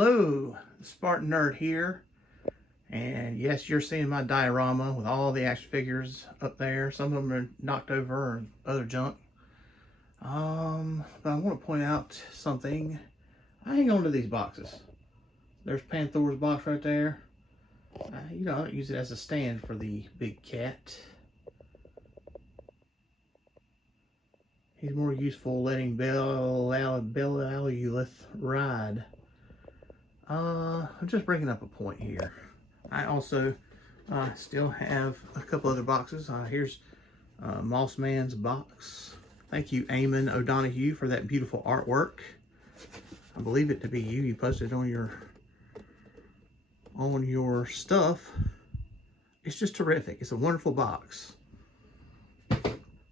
Hello, SpartanNerd here. And yes, you're seeing my diorama with all the action figures up there. Some of them are knocked over or other junk. But I want to point out something. I hang on to these boxes. There's Panther's box right there. You know, I don't use it as a stand for the big cat. He's more useful letting Bellalulith ride. I'm just bringing up a point here. I also still have a couple other boxes. Here's Moss Man's box. Thank you, Eamon O'Donoghue, for that beautiful artwork. I believe it to be you. You posted on your stuff. It's just terrific. It's a wonderful box.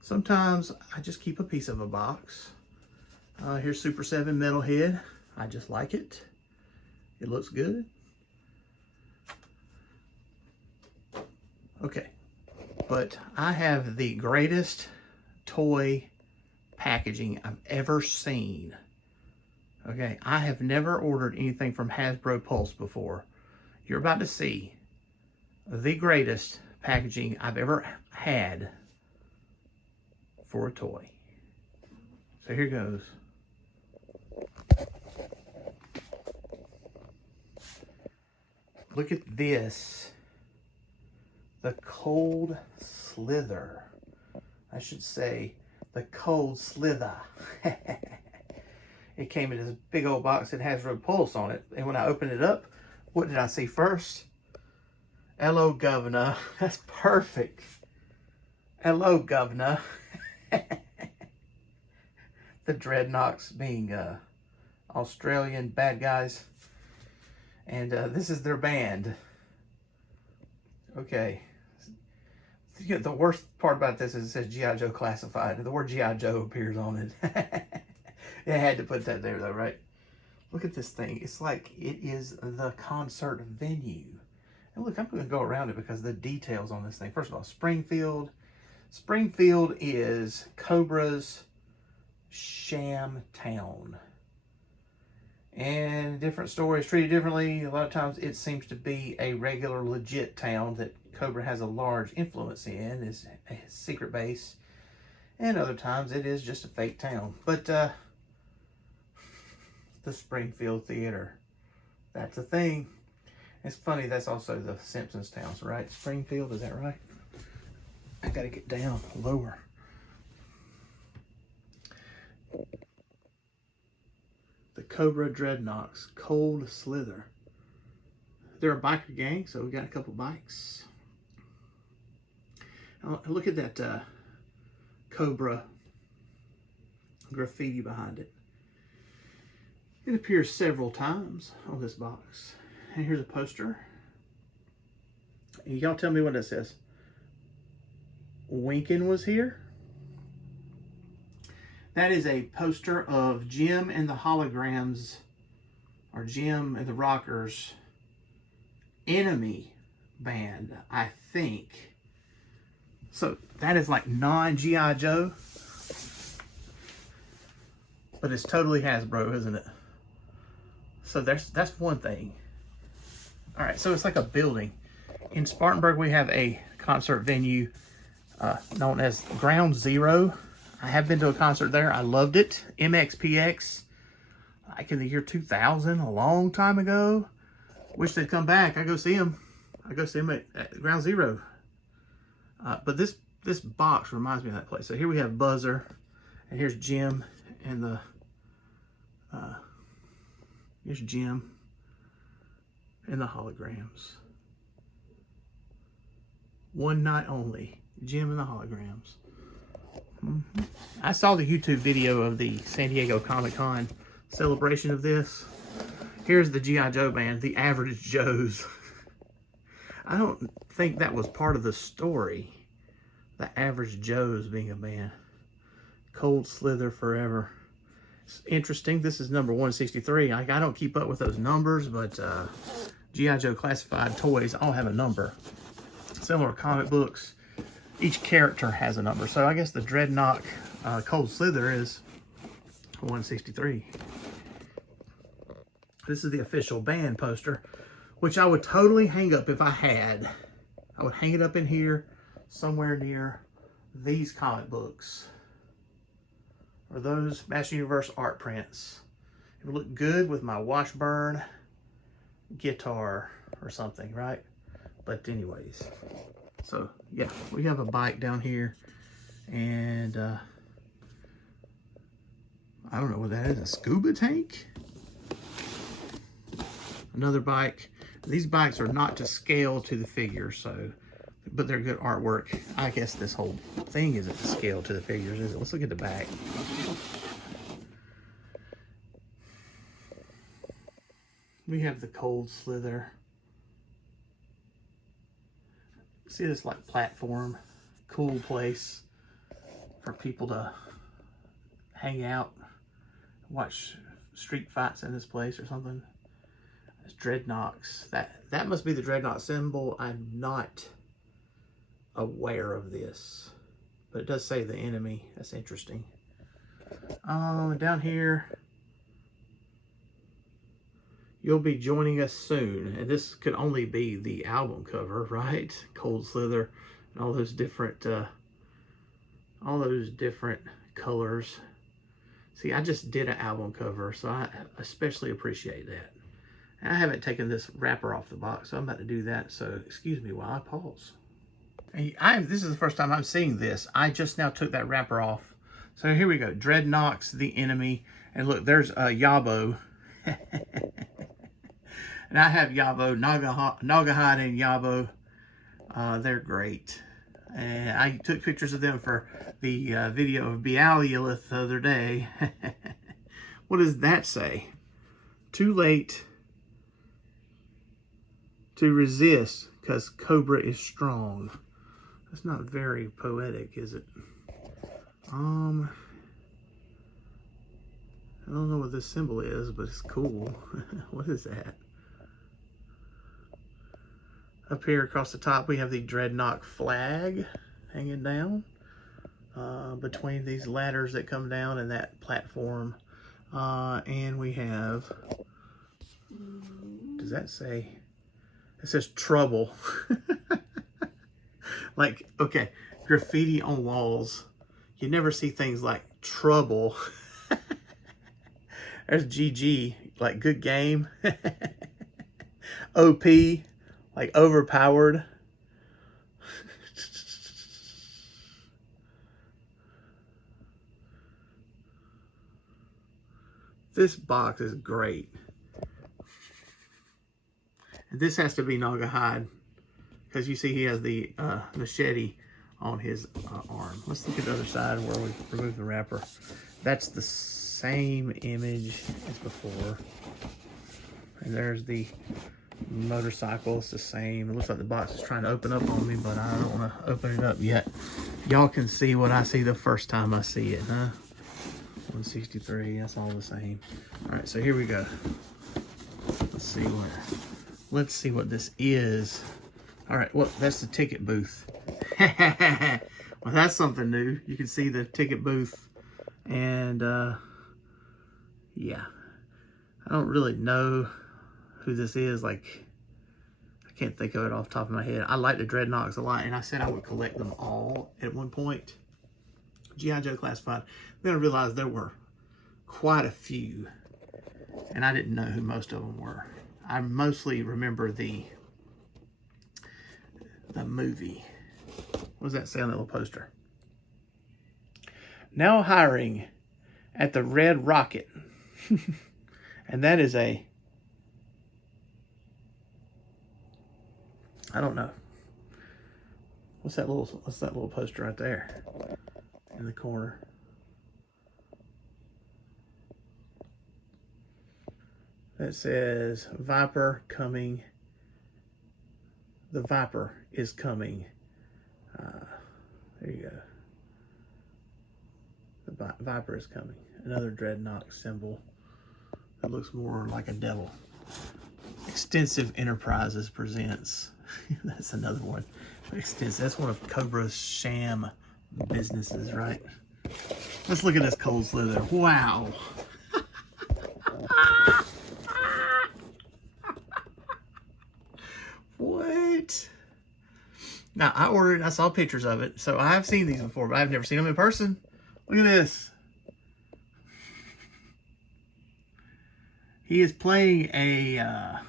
Sometimes I just keep a piece of a box. Here's Super 7 Metalhead. I just like it. It looks good. Okay, but I have the greatest toy packaging I've ever seen. Okay, I have never ordered anything from Hasbro Pulse before. You're about to see the greatest packaging I've ever had for a toy. So here goes. Look at this. The Cold Slither. I should say the Cold Slither. It came in this big old box that has Hasbro Pulse on it. And when I opened it up, what did I see first? Ello Guv'nor. That's perfect. Ello Guv'nor. The Dreadnoks being Australian bad guys. And this is their band. Okay. The worst part about this is it says G.I. Joe Classified. The word G.I. Joe appears on it. I had to put that there though, right? Look at this thing. It's like it is the concert venue. And look, I'm going to go around it because the details on this thing. First of all, Springfield. Springfield is Cobra's sham town. And different stories treated differently. A lot of times it seems to be a regular legit town that Cobra has a large influence in, is a secret base. And other times it is just a fake town. But the Springfield Theater, that's a thing. It's funny, that's also the Simpsons towns, right? Springfield, is that right? I gotta get down lower. The Cobra Dreadnoks, Cold Slither. They're a biker gang, so we got a couple bikes. Look at that Cobra graffiti behind it. It appears several times on this box. And here's a poster. Y'all tell me what it says. Winkin' was here. That is a poster of Jim and the Holograms, or Jim and the Rockers enemy band, I think. So that is like non-G.I. Joe, but it's totally Hasbro, isn't it? So that's one thing. All right, so it's like a building. In Spartanburg, we have a concert venue known as Ground Zero. I have been to a concert there. I loved it. MXPX, like in the year 2000, a long time ago. Wish they'd come back. I go see them. I go see them at Ground Zero. But this box reminds me of that place. So here we have Buzzer, and here's Jim and the here's Jim and the Holograms. One night only. Jim and the Holograms. I saw the YouTube video of the San Diego Comic-Con celebration of this. Here's the G.I. Joe band, the Average Joes. I don't think that was part of the story. The Average Joes being a band. Cold Slither forever. It's interesting. This is number 163. I don't keep up with those numbers, but G.I. Joe Classified toys all have a number. Similar comic books. Each character has a number. So I guess the Dreadnok Cold Slither is 163. This is the official band poster, which I would totally hang up if I had. I would hang it up in here somewhere near these comic books or those Master Universe art prints. It would look good with my Washburn guitar or something, right? But anyways, so yeah, we have a bike down here, and I don't know what that is, a scuba tank? Another bike. These bikes are not to scale to the figure, so, but they're good artwork. I guess this whole thing isn't to scale to the figures, is it? Let's look at the back. We have the Cold Slither. See this like platform, cool place for people to hang out, watch street fights in this place or something. It's Dreadnoks. That must be the Dreadnought symbol. I'm not aware of this, but it does say the enemy. That's interesting. Down here, you'll be joining us soon, and this could only be the album cover, right? Cold Slither and all those different colors. See, I just did an album cover, so I especially appreciate that. And I haven't taken this wrapper off the box, so I'm about to do that. So excuse me while I pause. And this is the first time I'm seeing this. I just now took that wrapper off. So here we go. Dreadnoks, the enemy, and look, there's Yabo. And I have Yabo, Nagahide and Yabo. They're great. And I took pictures of them for the video of Bealulith the other day. What does that say? Too late to resist, because Cobra is strong. That's not very poetic, is it? I don't know what this symbol is, but it's cool. What is that? Up here across the top, we have the Dreadnought flag hanging down between these ladders that come down and that platform. And we have, does that say? It says trouble. Like, okay, graffiti on walls. You never see things like trouble. There's GG, like good game. OP, like overpowered. This box is great. And this has to be Nagahide, because you see he has the machete on his arm. Let's look at the other side where we remove the wrapper. That's the same image as before. And there's the motorcycle. It's the same. It looks like the box is trying to open up on me, but I don't want to open it up yet. Y'all can see what I see the first time I see it, huh? 163, that's all the same. All right, so here we go. Let's see what this is. All right, well, that's the ticket booth. Well, that's something new. You can see the ticket booth. And yeah, I don't really know who this is. Like, I can't think of it off the top of my head. I like the Dreadnoks a lot, and I said I would collect them all at one point. G.I. Joe Classified. Then I realized there were quite a few, and I didn't know who most of them were. I mostly remember the movie. What does that say on that little poster? Now hiring at the Red Rocket. And that is I don't know. What's that little poster right there in the corner? That says Viper coming. The Viper is coming. There you go. The Viper is coming. Another Dreadnought symbol that looks more like a devil. Extensive Enterprises presents. That's another one. Extensive. That's one of Cobra's sham businesses, right? Let's look at this Cold Slither. Wow. What? Now, I ordered, I saw pictures of it, so I have seen these before, but I've never seen them in person. Look at this. He is playing a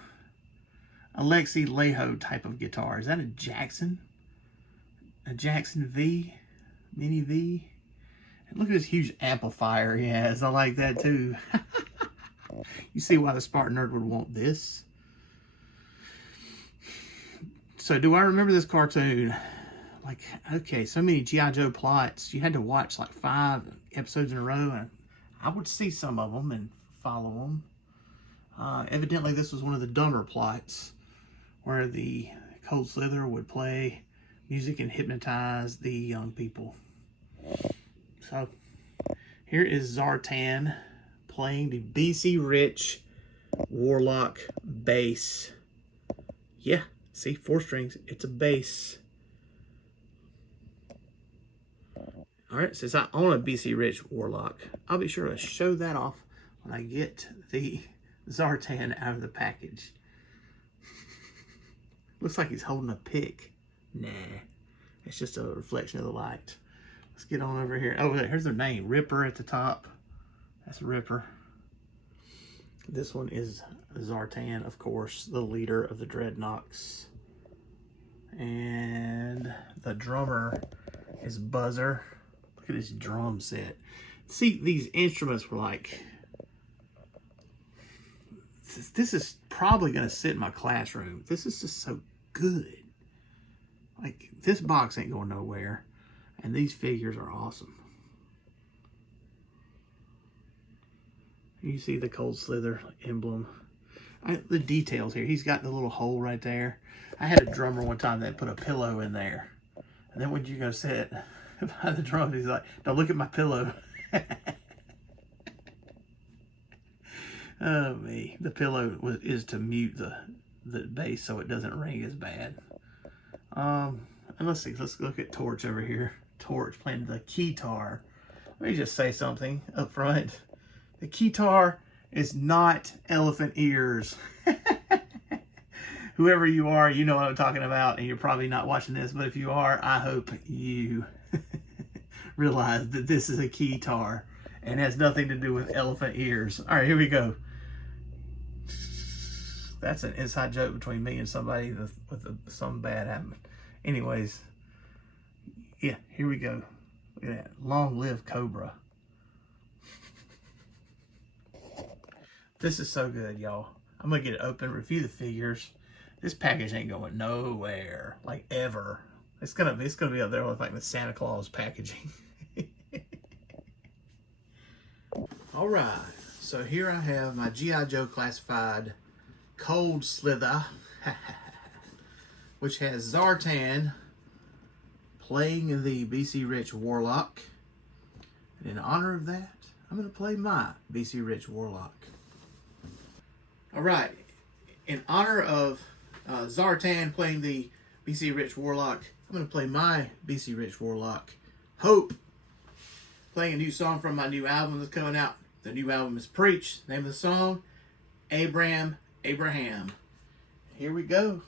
Alexi Laiho type of guitar. Is that a Jackson? A Jackson V? Mini V? And look at this huge amplifier he has. I like that too. You see why the SpartanNerd would want this? So do I remember this cartoon? Like, okay, so many G.I. Joe plots. You had to watch like 5 episodes in a row. And I would see some of them and follow them. Evidently, this was one of the dumber plots where the Cold Slither would play music and hypnotize the young people. So, here is Zartan playing the BC Rich Warlock Bass. Yeah, see, 4 strings. It's a bass. Alright, since I own a BC Rich Warlock, I'll be sure to show that off when I get the Zartan out of the package. Looks like he's holding a pick. Nah, it's just a reflection of the light. Let's get on over here. Oh, here's their name. Ripper at the top. That's Ripper. This one is Zartan, of course, the leader of the Dreadnoks. And the drummer is Buzzer. Look at this drum set. See, these instruments were like... This is probably going to sit in my classroom. This is just so good. Like, this box ain't going nowhere. And these figures are awesome. You see the Cold Slither emblem. The details here. He's got the little hole right there. I had a drummer one time that put a pillow in there. And then when you go sit by the drum, he's like, don't look at my pillow. Oh, me. The pillow is to mute the bass so it doesn't ring as bad. And let's see. Let's look at Torch over here. Torch playing the keytar. Let me just say something up front. The keytar is not elephant ears. Whoever you are, you know what I'm talking about, and you're probably not watching this, but if you are, I hope you realize that this is a keytar and has nothing to do with elephant ears. All right, here we go. That's an inside joke between me and somebody with something bad happened. Anyways, yeah, here we go. Look at that. Long live Cobra. This is so good, y'all. I'm going to get it open, review the figures. This package ain't going nowhere, like ever. It's gonna be up there with like the Santa Claus packaging. All right, so here I have my G.I. Joe classified Cold Slither, which has Zartan playing the BC Rich Warlock. And in honor of that, I'm going to play my BC Rich Warlock. All right, in honor of Zartan playing the BC Rich Warlock, I'm going to play my BC Rich Warlock, Hope, playing a new song from my new album that's coming out. The new album is Preach. Name of the song, Abraham. Here we go.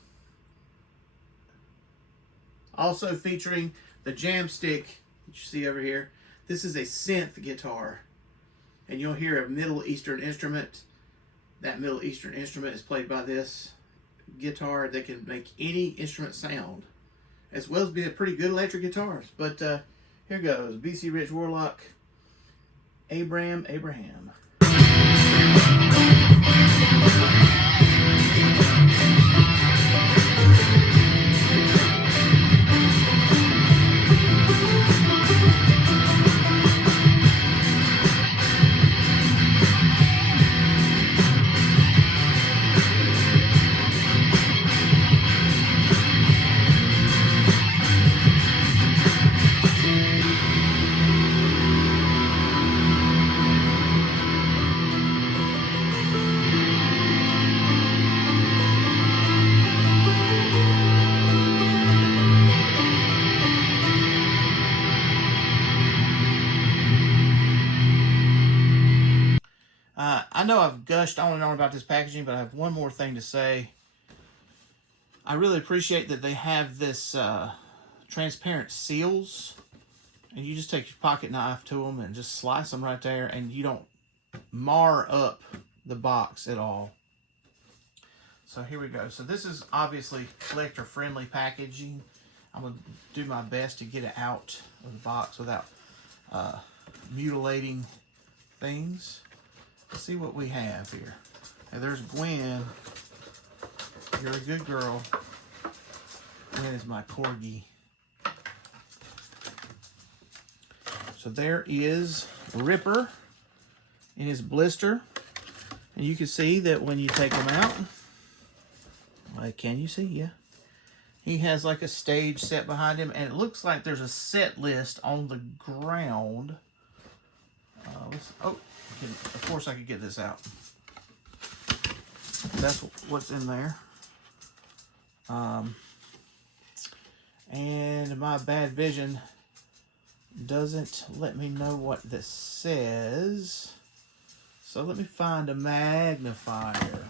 Also featuring the Jamstick that you see over here. This is a synth guitar, and you'll hear a Middle Eastern instrument. That Middle Eastern instrument is played by this guitar that can make any instrument sound, as well as be a pretty good electric guitarist. But here goes, BC Rich Warlock, Abraham. I know I've gushed on and on about this packaging, but I have one more thing to say. I really appreciate that they have this transparent seals. And you just take your pocket knife to them and just slice them right there. And you don't mar up the box at all. So here we go. So this is obviously collector-friendly packaging. I'm going to do my best to get it out of the box without mutilating things. Let's see what we have here. Now there's Gwen. You're a good girl. Gwen is my corgi. So there is Ripper in his blister. And you can see that when you take him out, like, can you see? Yeah. He has like a stage set behind him, and it looks like there's a set list on the ground. Of course I could get this out. That's what's in there. And my bad vision doesn't let me know what this says. So let me find a magnifier.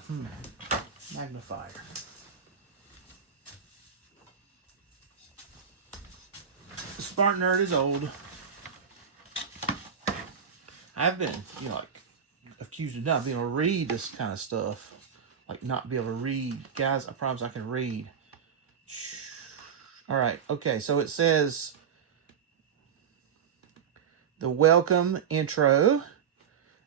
Magnifier. SpartanNerd is old. I've been, like, accused of not being able to read this kind of stuff. Like, not be able to read. Guys, I promise I can read. All right. Okay, so it says the welcome intro.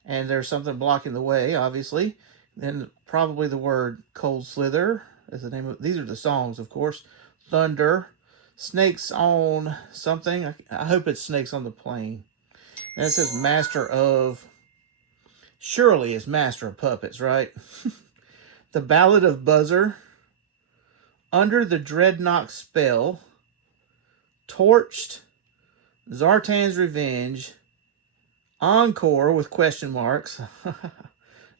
And there's something blocking the way, obviously. Then probably the word Cold Slither is the name of... These are the songs, of course. Thunder. Snakes on something. I hope it's Snakes on the Plane. And it says Master of... Surely it's Master of Puppets, right? The Ballad of Buzzer. Under the Dreadnought Spell. Torched. Zartan's Revenge. Encore with question marks.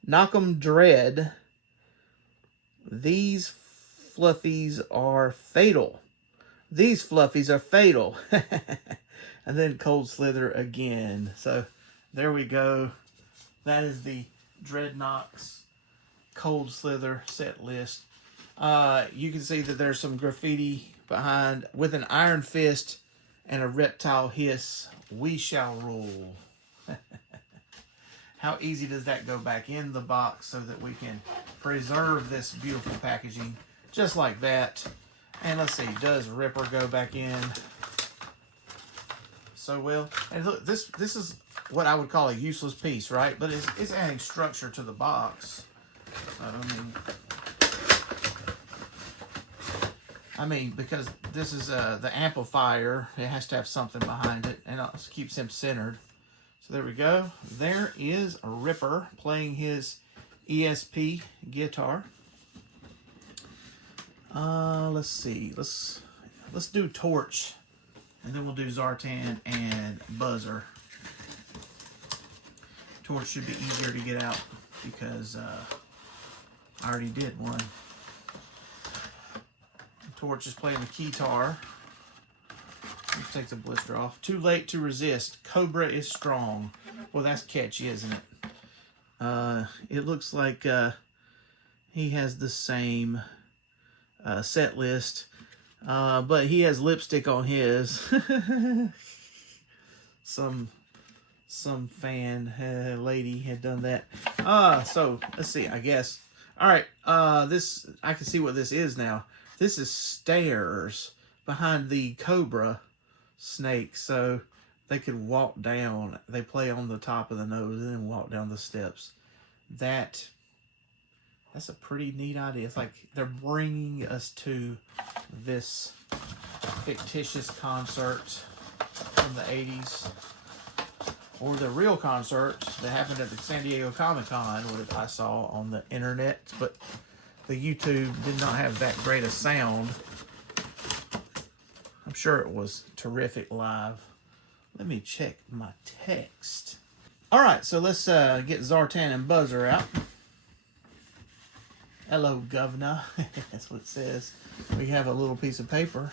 Knock'em Dread. These fluffies are fatal. These fluffies are fatal. And then Cold Slither again. So there we go. That is the Dreadnoks Cold Slither set list. You can see that there's some graffiti behind with an iron fist and a reptile hiss. We shall rule. How easy does that go back in the box so that we can preserve this beautiful packaging just like that? And let's see, does Ripper go back in so well? And look, this is what I would call a useless piece, right? But it's adding structure to the box. I mean, because this is the amplifier, it has to have something behind it, and it keeps him centered. So there we go. There is a Ripper playing his ESP guitar. Let's see. Let's do Torch, and then we'll do Zartan and Buzzer. Torch should be easier to get out because I already did one. Torch is playing the guitar. Let's take the blister off. Too late to resist. Cobra is strong. Well, that's catchy, isn't it? It looks like he has the same set list, but he has lipstick on his. Some fan lady had done that. So let's see. I guess. All right. This I can see what this is now. This is stairs behind the Cobra snake, so they could walk down. They play on the top of the nose and then walk down the steps. That's a pretty neat idea. It's like they're bringing us to this fictitious concert from the 80s, or the real concert that happened at the San Diego Comic-Con, what I saw on the internet, but the YouTube did not have that great a sound. I'm sure it was terrific live. Let me check my text. All right, so let's get Zartan and Buzzer out. Ello Guv'nor. That's what it says. We have a little piece of paper.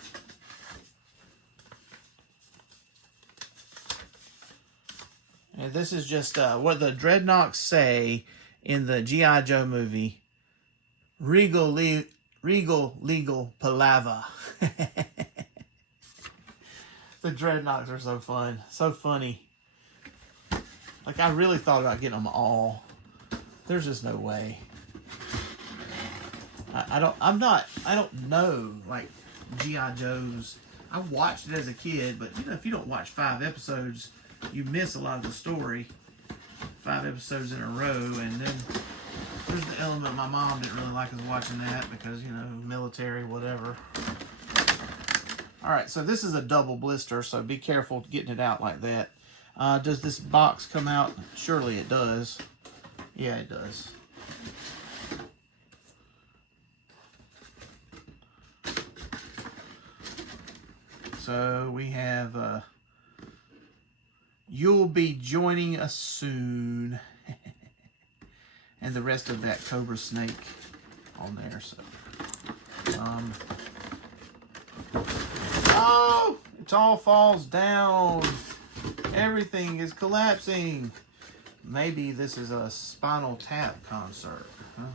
And this is just what the Dreadnoks say in the G.I. Joe movie. Regal Regal Legal Palava. The dreadnoughts are so fun. So funny. Like, I really thought about getting them all. There's just no way. I don't know, like, G.I. Joe's. I watched it as a kid, but, you know, if you don't watch 5 episodes, you miss a lot of the story. 5 episodes in a row, and then there's the element my mom didn't really like us watching that because, you know, military, whatever. Alright, so this is a double blister, so be careful getting it out like that. Does this box come out? Surely it does. Yeah, it does. So we have, you'll be joining us soon. And the rest of that Cobra Snake on there. So, oh, it all falls down. Everything is collapsing. Maybe this is a Spinal Tap concert. Huh?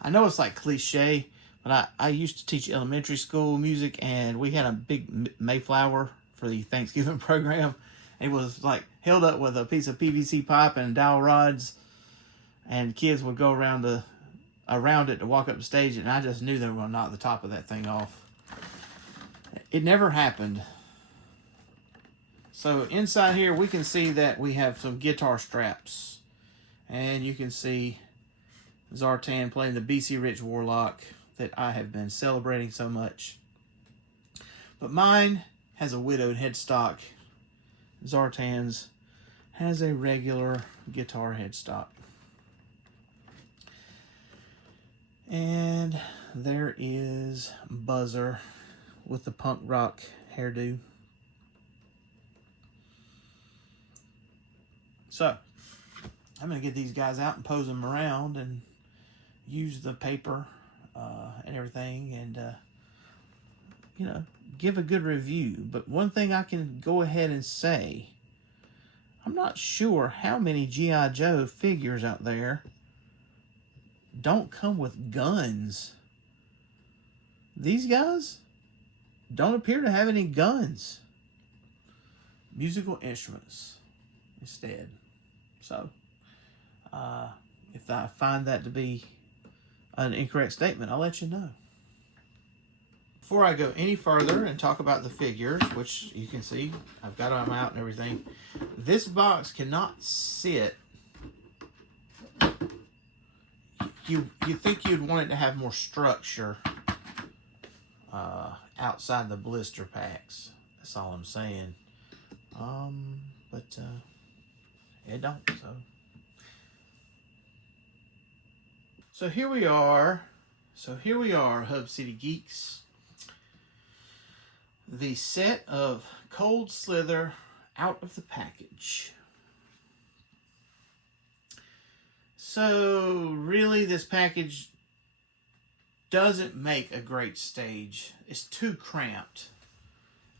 I know it's like cliche, but I used to teach elementary school music, and we had a big Mayflower for the Thanksgiving program. It was like held up with a piece of PVC pipe and dowel rods, and kids would go around it to walk up the stage, and I just knew they were going to knock the top of that thing off. It never happened. So inside here we can see that we have some guitar straps, and you can see Zartan playing the BC Rich Warlock that I have been celebrating so much. But mine has a widowed headstock. Zartan's has a regular guitar headstock. And there is Buzzer with the punk rock hairdo. So, I'm going to get these guys out and pose them around and use the paper and everything, and you know, give a good review. But one thing I can go ahead and say, I'm not sure how many G.I. Joe figures out there don't come with guns. These guys don't appear to have any guns. Musical instruments instead. So, if I find that to be an incorrect statement, I'll let you know. Before I go any further and talk about the figures, which you can see, I've got them out and everything, this box cannot sit. You think you'd want it to have more structure outside the blister packs. That's all I'm saying. But it don't. So here we are. Hub City Geeks. The set of Cold Slither out of the package. So really, this package doesn't make a great stage. It's too cramped.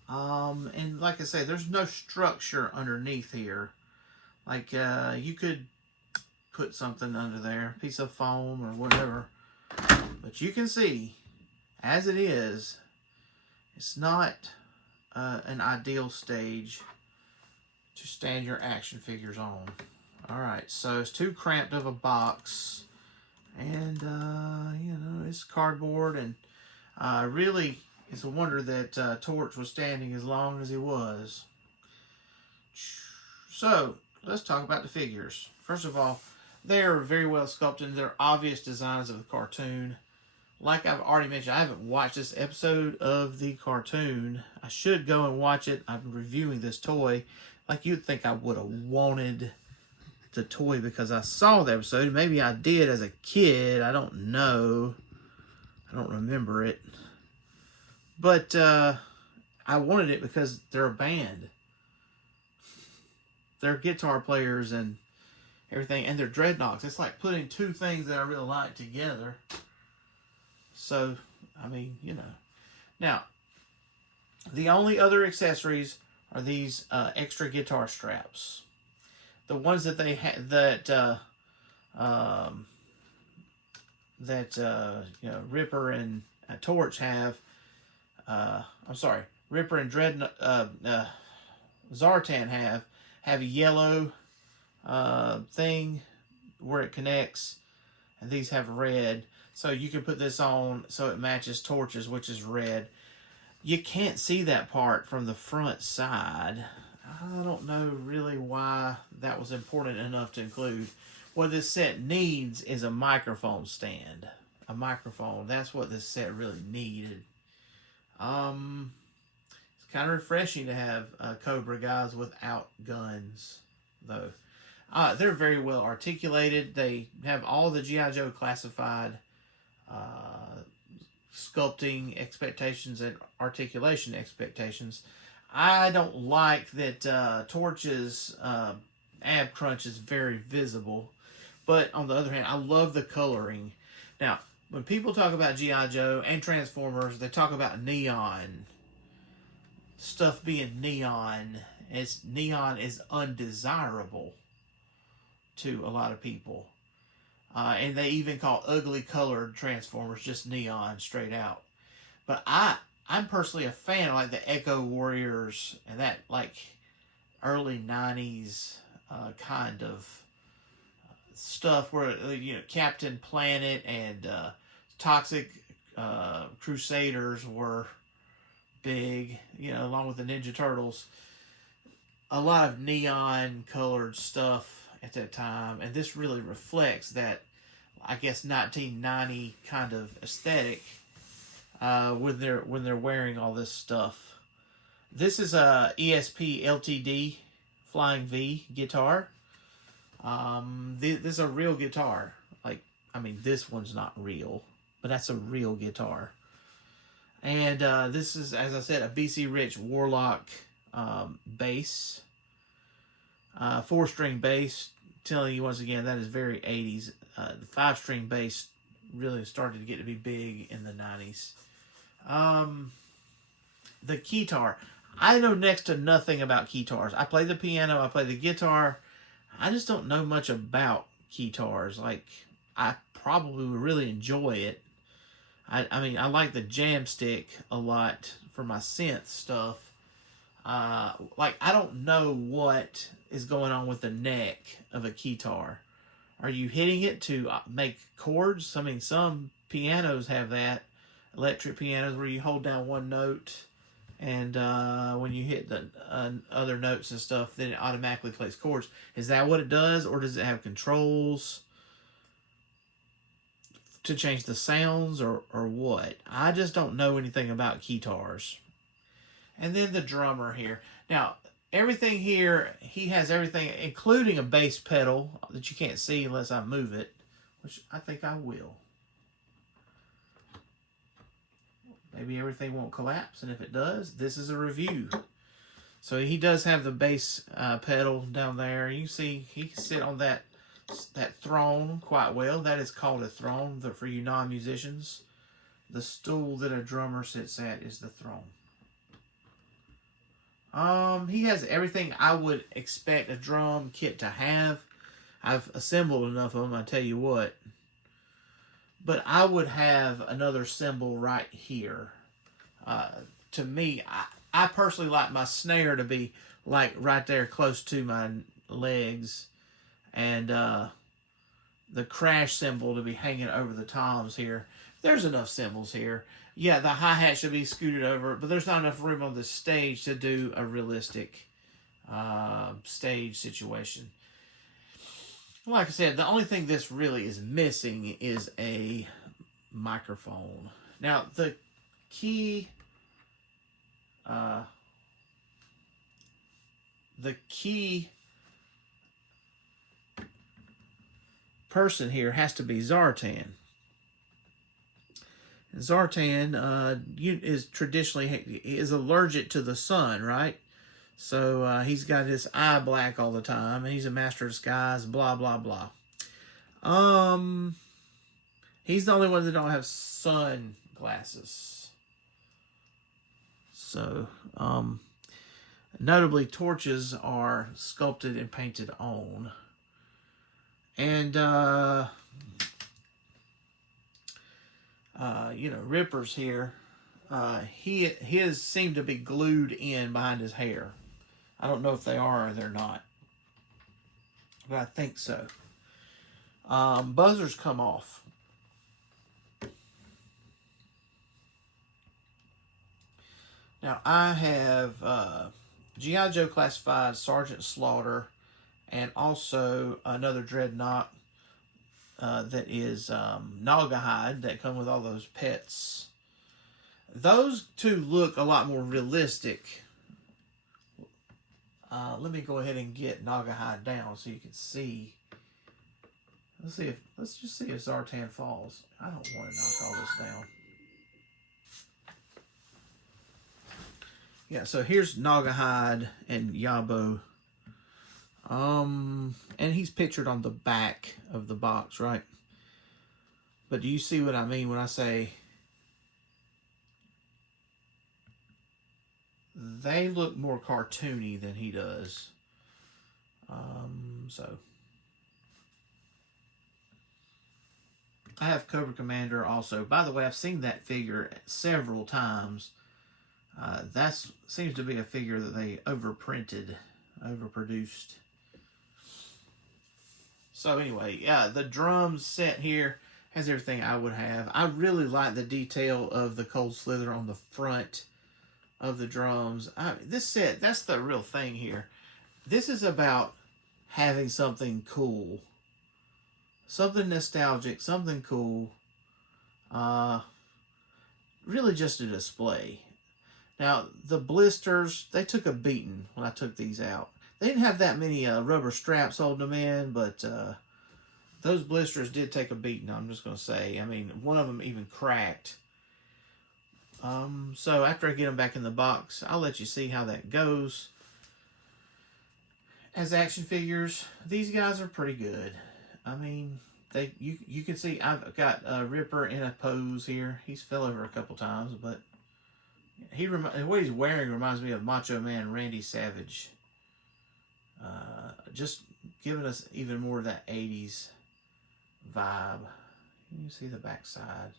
And like I say, there's no structure underneath here. Like you could put something under there, a piece of foam or whatever. But you can see, as it is, it's not an ideal stage to stand your action figures on. Alright, so it's too cramped of a box. And, you know, it's cardboard. And really, it's a wonder that Torch was standing as long as he was. So, let's talk about the figures. First of all, they're very well sculpted. They're obvious designs of the cartoon. Like I've already mentioned, I haven't watched this episode of the cartoon. I should go and watch it. I'm reviewing this toy. Like, you'd think I would have wanted the toy because I saw the episode. Maybe I did as a kid. I don't know. I don't remember it. But I wanted it because they're a band. They're guitar players and everything. And they're dreadnoughts. It's like putting two things that I really like together. So, I mean, you know. Now, the only other accessories are these extra guitar straps. the ones that they had you know, Ripper and Torch have. I'm sorry, Ripper and Zartan have a yellow thing where it connects, and these have red. So you can put this on so it matches Torch's, which is red. You can't see that part from the front side. I don't know really why that was important enough to include. What this set needs is a microphone stand. A microphone. That's what this set really needed. It's kind of refreshing to have Cobra guys without guns, though. They're very well articulated. They have all the G.I. Joe classified sculpting expectations and articulation expectations. I don't like that Torch's ab crunch is very visible. But on the other hand, I love the coloring. Now, when people talk about G.I. Joe and Transformers, they talk about neon. Stuff being neon. Neon is undesirable to a lot of people. And they even call ugly colored Transformers just neon straight out. But I'm personally a fan of like the Echo Warriors and that like early 90s kind of stuff where, you know, Captain Planet and Toxic Crusaders were big, you know, along with the Ninja Turtles. A lot of neon colored stuff at that time, and this really reflects that, I guess, 1990 kind of aesthetic when they're wearing all this stuff. This is a ESP LTD Flying V guitar. This is a real guitar. Like, I mean, this one's not real, but that's a real guitar. And this is, as I said, a BC Rich Warlock bass. 4-string bass. Telling you once again, that is very 80s. The 5-string bass really started to get to be big in the 90s. The guitar. I know next to nothing about guitars. I play the piano, I play the guitar. I just don't know much about guitars. Like, I probably would really enjoy it. I mean, I like the Jamstick a lot for my synth stuff. Like, I don't know what is going on with the neck of a guitar. Are you hitting it to make chords? I mean, some pianos have that. Electric pianos where you hold down one note, and when you hit the other notes and stuff, then it automatically plays chords. Is that what it does, or does it have controls to change the sounds, or what? I just don't know anything about guitars. And then the drummer here. Now, everything here, he has everything, including a bass pedal that you can't see unless I move it, which I think I will. Maybe everything won't collapse, and if it does, this is a review. So he does have the bass pedal down there. You see, he can sit on that throne quite well. That is called a throne for you non-musicians. The stool that a drummer sits at is the throne. He has everything I would expect a drum kit to have. I've assembled enough of them, I tell you what. But I would have another cymbal right here. To me, I personally like my snare to be like right there close to my legs. And the crash cymbal to be hanging over the toms here. There's enough cymbals here. Yeah, the hi-hat should be scooted over, but there's not enough room on the stage to do a realistic stage situation. Like I said, the only thing this really is missing is a microphone. Now, the key person here has to be Zartan. Zartan is traditionally is allergic to the sun, right? So he's got his eye black all the time, and he's a master of disguise, blah, blah, blah. He's the only one that don't have sunglasses. So, Notably, torches are sculpted and painted on. And, you know, Ripper's here. His seem to be glued in behind his hair. I don't know if they are or they're not, but I think so. Buzzers come off. Now I have G.I. Joe Classified Sergeant Slaughter, and also another Dreadnought that is Naugahyde that come with all those pets. Those two look a lot more realistic. Let me go ahead and get Naugahyde down so you can see. Let's just see if Zartan falls. I don't want to knock all this down. Yeah, so here's Naugahyde and Yabo. And he's pictured on the back of the box, right? But do you see what I mean when I say they look more cartoony than he does? So I have Cobra Commander also. By the way, I've seen that figure several times. That seems to be a figure that they overprinted, overproduced. So anyway, yeah, the drums set here has everything I would have. I really like the detail of the Cold Slither on the front of the drums. This set, that's the real thing here. This is about having something cool. Something nostalgic, something cool. Really just a display. Now, the blisters, they took a beating when I took these out. They didn't have that many rubber straps holding them in, but those blisters did take a beating, I'm just going to say. I mean, one of them even cracked. So after I get them back in the box, I'll let you see how that goes. As action figures, these guys are pretty good. I mean, you can see I've got Ripper in a pose here. He's fell over a couple times, but what he's wearing reminds me of Macho Man Randy Savage. Just giving us even more of that 80s vibe. You see the backside.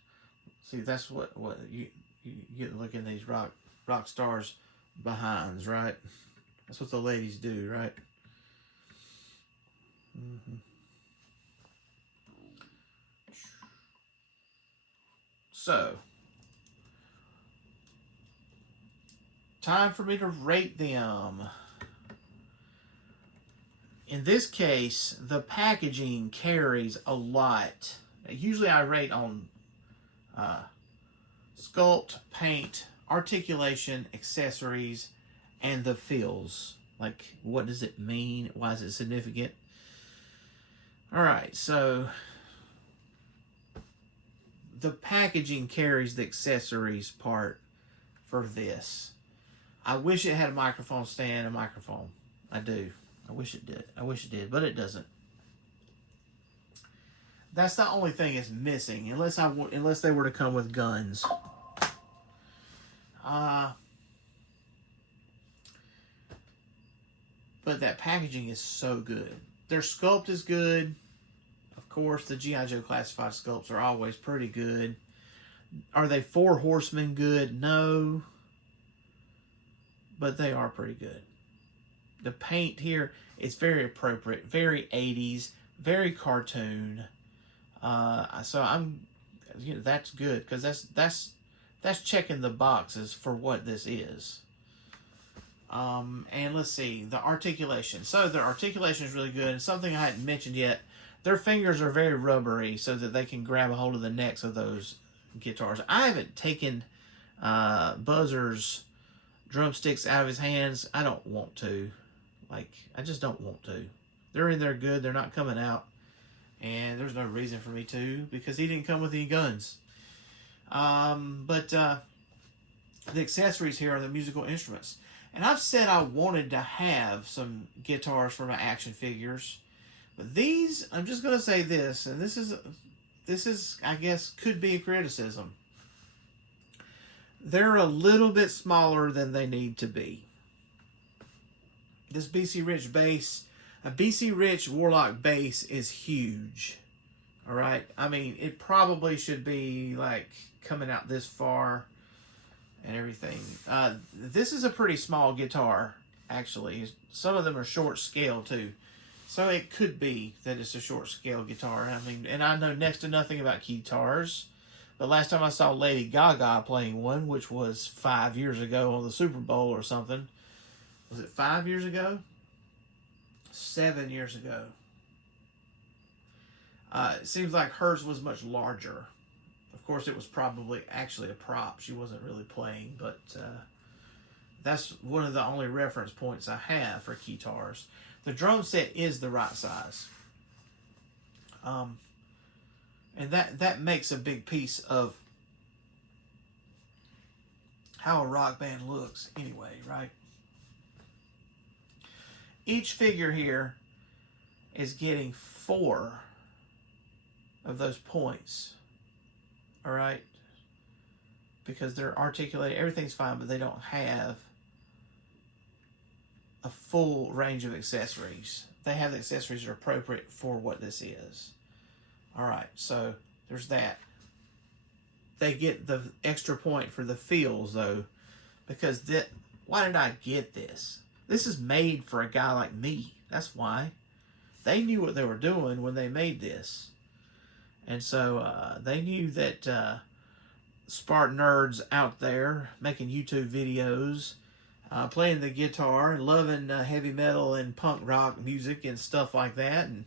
See, that's what you get to look in these rock stars behinds, right? That's what the ladies do, right? So, time for me to rate them. In this case, the packaging carries a lot. Usually I rate on sculpt, paint, articulation, accessories, and the feels. Like, what does it mean? Why is it significant? Alright, so the packaging carries the accessories part for this. I wish it had a microphone stand, a microphone. I do. I wish it did. I wish it did, but it doesn't. That's the only thing it's missing, unless they were to come with guns. But that packaging is so good. Their sculpt is good. Of course, the G.I. Joe Classified sculpts are always pretty good. Are they Four Horsemen good? No. But they are pretty good. The paint here is very appropriate, very 80s, very cartoon. So that's good, because that's checking the boxes for what this is. And let's see, the articulation. So their articulation is really good, and something I hadn't mentioned yet, their fingers are very rubbery so that they can grab a hold of the necks of those guitars. I haven't taken Buzzer's drumsticks out of his hands. I don't want to. I just don't want to. They're in there good. They're not coming out. And there's no reason for me to, because he didn't come with any guns. But the accessories here are the musical instruments. And I've said I wanted to have some guitars for my action figures. But these, I'm just going to say this, and this is, I guess, could be a criticism. They're a little bit smaller than they need to be. this BC Rich bass, a BC Rich Warlock bass is huge. All right. I mean, it probably should be like coming out this far and everything. This is a pretty small guitar, actually. Some of them are short scale too. So it could be that it's a short scale guitar. I mean, and I know next to nothing about guitars. But last time I saw Lady Gaga playing one, which was 5 years ago on the Super Bowl or something. Was it 5 years ago? 7 years ago. It seems like hers was much larger. Of course, it was probably actually a prop. She wasn't really playing, but that's one of the only reference points I have for guitars. The drum set is the right size. And that makes a big piece of how a rock band looks anyway, right? Each figure here is getting 4 of those points, all right? Because they're articulated, everything's fine, but they don't have a full range of accessories. They have the accessories that are appropriate for what this is. All right, so there's that. They get the extra point for the feels, though, because why did I get this? This is made for a guy like me. That's why. They knew what they were doing when they made this. And so they knew that SpartanNerds out there making YouTube videos, playing the guitar and loving heavy metal and punk rock music and stuff like that, and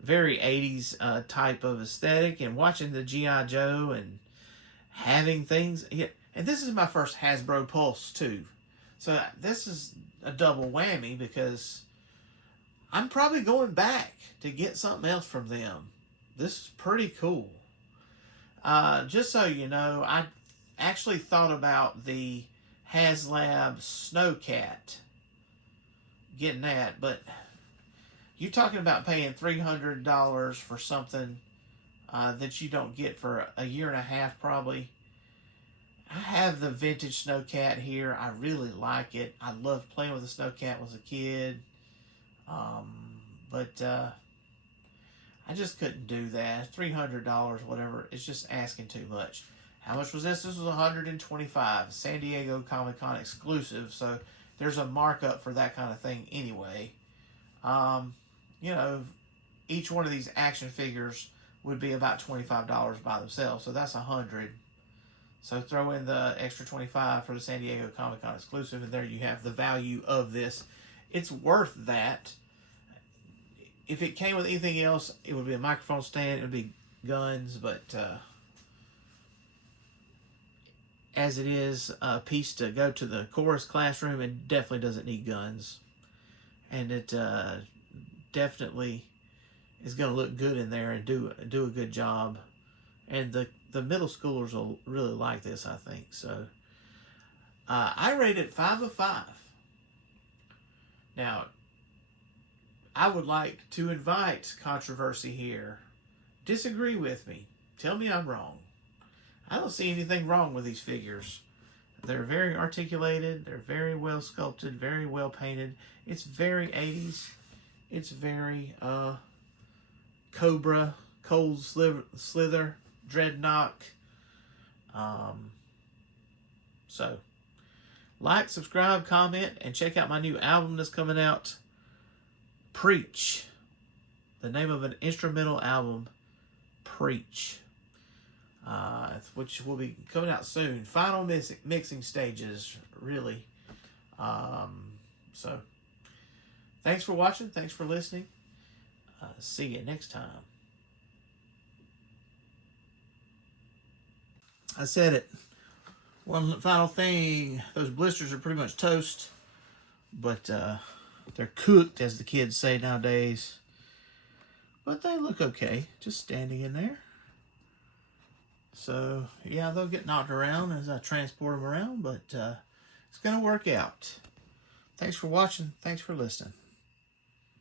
very 80s type of aesthetic, and watching the G.I. Joe and having things. And this is my first Hasbro Pulse too. So this is a double whammy because I'm probably going back to get something else from them. This is pretty cool. Just so you know, I actually thought about the HasLab Snowcat, getting that, but you're talking about paying $300 for something that you don't get for a year and a half probably. I have the vintage Snowcat here. I really like it. I loved playing with the Snowcat as a kid. But I just couldn't do that. $300, whatever. It's just asking too much. How much was this? This was $125. San Diego Comic-Con exclusive. So there's a markup for that kind of thing anyway. You know, each one of these action figures would be about $25 by themselves. So that's $100. So throw in the extra $25 for the San Diego Comic-Con exclusive, and there you have the value of this. It's worth that. If it came with anything else, it would be a microphone stand, it would be guns, but as it is a piece to go to the chorus classroom, it definitely doesn't need guns. And it definitely is going to look good in there and do a good job. And the middle schoolers will really like this, I think. So I rate it 5 of 5. Now, I would like to invite controversy here. Disagree with me. Tell me I'm wrong. I don't see anything wrong with these figures. They're very articulated. They're very well sculpted, very well painted. It's very 80s. It's very Cobra, Cold Slither, Dreadnought. So, like, subscribe, comment, and check out my new album that's coming out. Preach. The name of an instrumental album, Preach. Which will be coming out soon. Final mixing stages, really. So, thanks for watching. Thanks for listening. See you next time. I said it. One final thing. Those blisters are pretty much toast. But they're cooked, as the kids say nowadays. But they look okay. Just standing in there. So, yeah, they'll get knocked around as I transport them around. But it's going to work out. Thanks for watching. Thanks for listening.